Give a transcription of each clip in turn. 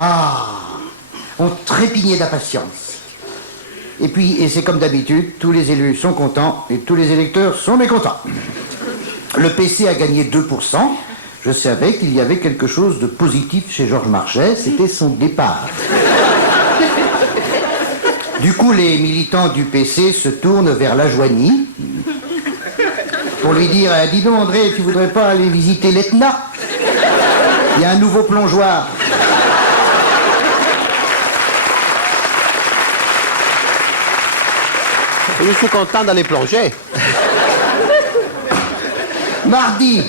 Ah, on trépignait d'impatience. Et puis, et c'est comme d'habitude, tous les élus sont contents et tous les électeurs sont mécontents. Le PC a gagné 2%. Je savais qu'il y avait quelque chose de positif chez Georges Marchais, c'était son départ. Du coup, les militants du PC se tournent vers la Joigny pour lui dire « Dis donc André, tu voudrais pas aller visiter l'Etna? Il y a un nouveau plongeoir. » Je suis content d'aller plonger. Mardi,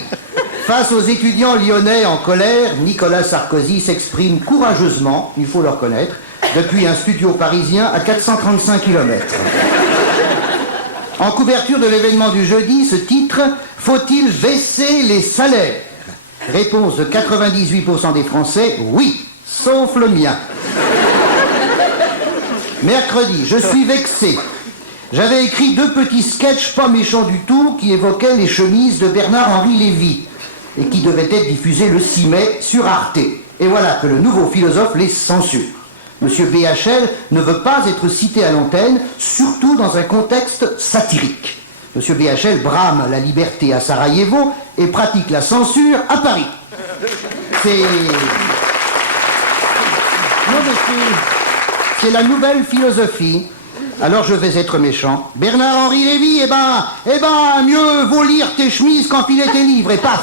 face aux étudiants lyonnais en colère, Nicolas Sarkozy s'exprime courageusement, il faut le reconnaître, depuis un studio parisien à 435 km. En couverture de l'événement du jeudi, ce titre « Faut-il baisser les salaires ?» Réponse de 98% des Français « Oui, sauf le mien ». Mercredi, je suis vexé. J'avais écrit 2 petits sketchs pas méchants du tout qui évoquaient les chemises de Bernard-Henri Lévy et qui devaient être diffusés le 6 mai sur Arte. Et voilà que le nouveau philosophe les censure. Monsieur BHL ne veut pas être cité à l'antenne, surtout dans un contexte satirique. Monsieur BHL brame la liberté à Sarajevo et pratique la censure à Paris. C'est la nouvelle philosophie. Alors je vais être méchant. Bernard-Henri Lévy, mieux vaut lire tes chemises quand il était libre, et paf.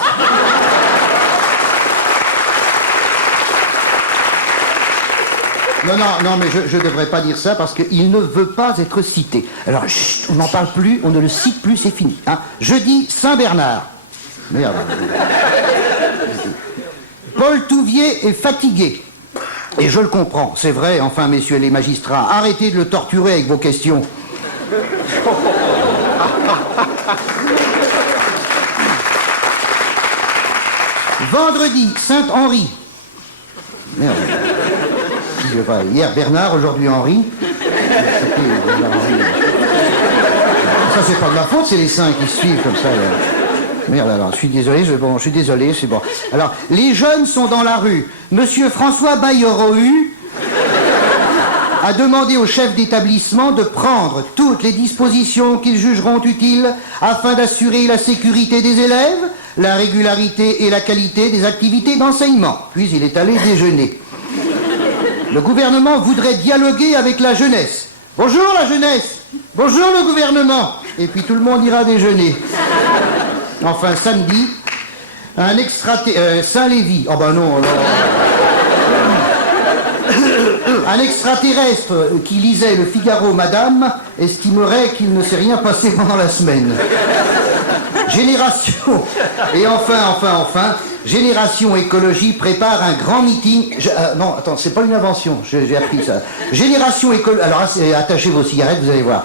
Non, mais je ne devrais pas dire ça parce qu'il ne veut pas être cité. Alors, chut, on n'en parle plus, on ne le cite plus, c'est fini. Hein. Jeudi, Saint-Bernard. Merde. Paul Touvier est fatigué. Et je le comprends, c'est vrai, enfin, messieurs les magistrats, arrêtez de le torturer avec vos questions. Vendredi, Saint-Henri. Merde. Hier Bernard, aujourd'hui Henri. Ça, c'est pas de ma faute, c'est les saints qui suivent comme ça. Merde, alors, je suis désolé, c'est bon. Alors, les jeunes sont dans la rue. Monsieur François Bayrou a demandé au chef d'établissement de prendre toutes les dispositions qu'ils jugeront utiles afin d'assurer la sécurité des élèves, la régularité et la qualité des activités d'enseignement. Puis il est allé déjeuner. Le gouvernement voudrait dialoguer avec la jeunesse. Bonjour la jeunesse. Bonjour le gouvernement. Et puis tout le monde ira déjeuner. Enfin, samedi, un Saint-Lévy. Oh ben non, alors... Un extraterrestre qui lisait le Figaro Madame estimerait qu'il ne s'est rien passé pendant la semaine. Génération... Et enfin, Génération Écologie prépare un grand meeting... non, attends, c'est pas une invention, j'ai appris ça. Génération Écologie... Alors, attachez vos cigarettes, vous allez voir.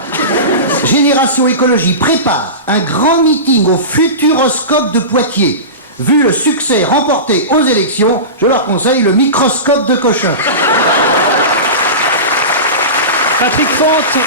Génération Écologie prépare un grand meeting au Futuroscope de Poitiers. Vu le succès remporté aux élections, je leur conseille le microscope de Cochin. Patrick Fonte.